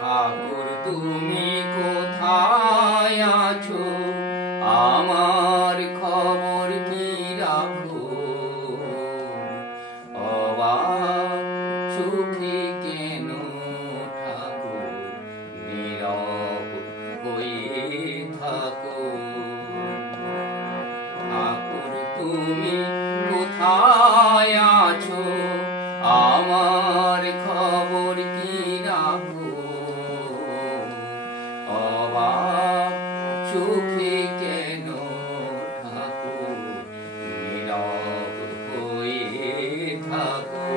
ঠাকুর তুমি কোথায় আছো, আমার খবর কি রাখো। অবাক সুখী কেন ঠাকুর, নীরব হয়ে থাকো। ঠাকুর তুমি কোথায় আছো, আমার খবর কি রাখো। অবাক সুখী কেন ঠাকুর, নীরব হয়ে থাকো।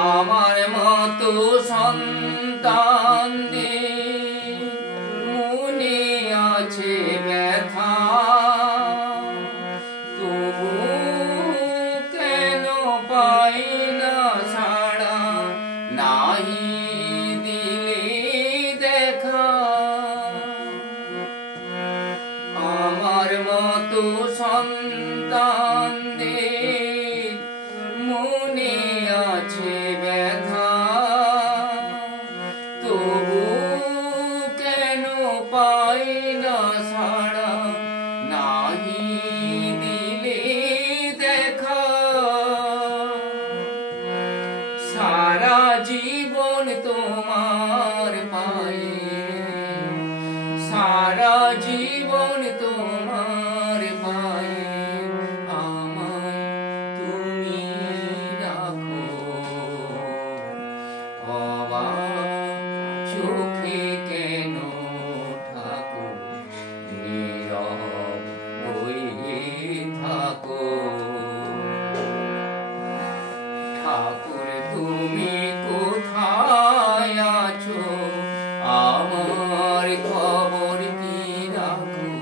আমার মতো সন্তানদের মনে আছে ব্যথা, তবু কেন পাই না সাড়া, নাহি দিলে দেখা। আমার মতো সন্তানদের মনে আছে ব্যথা, তবু কেন পাই না সাড়া, নাহি দিলে দেখা। সারা জীবন তোমার পায়ে, সারা জীবন তোমার পায়ে, আমায় তুমি রাখো। অবাক চোখে কেন ঠাকুর, নীরব হয়ে থাকো। ঠাকুর তুমি কোথায় আছো, আমার খবর কি রাখো।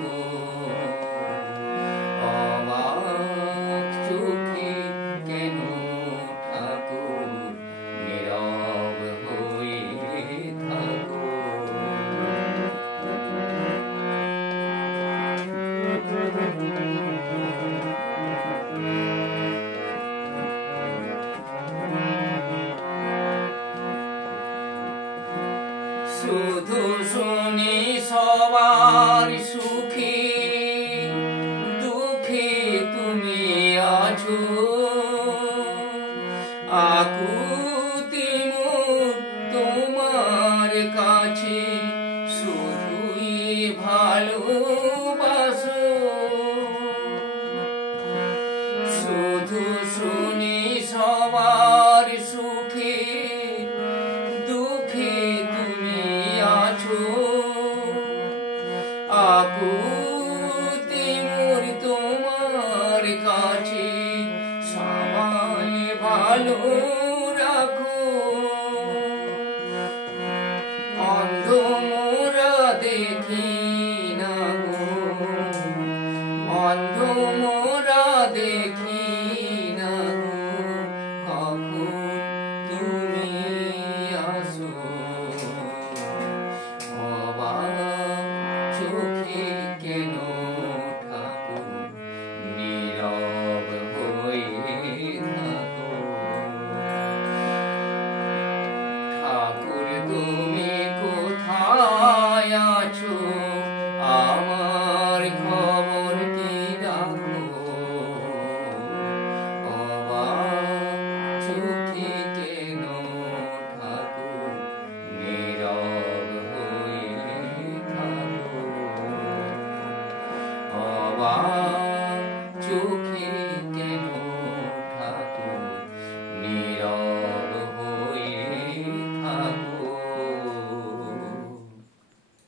অবাক চোখে কেন ঠাকুর, নীরব হয়ে থাকো। শুধু শুনি সবার সুখে দুঃখে তুমি আছো, আকুতি মুখ তোমার কাছে শুধুই ভালোবাসো। শুধু শুনি সবার সুখে দুঃখে তুমি আছো, আকুতি মোর তোমার কাছে সবাই ভালো রাখো। অন্ধ মোরা দেখি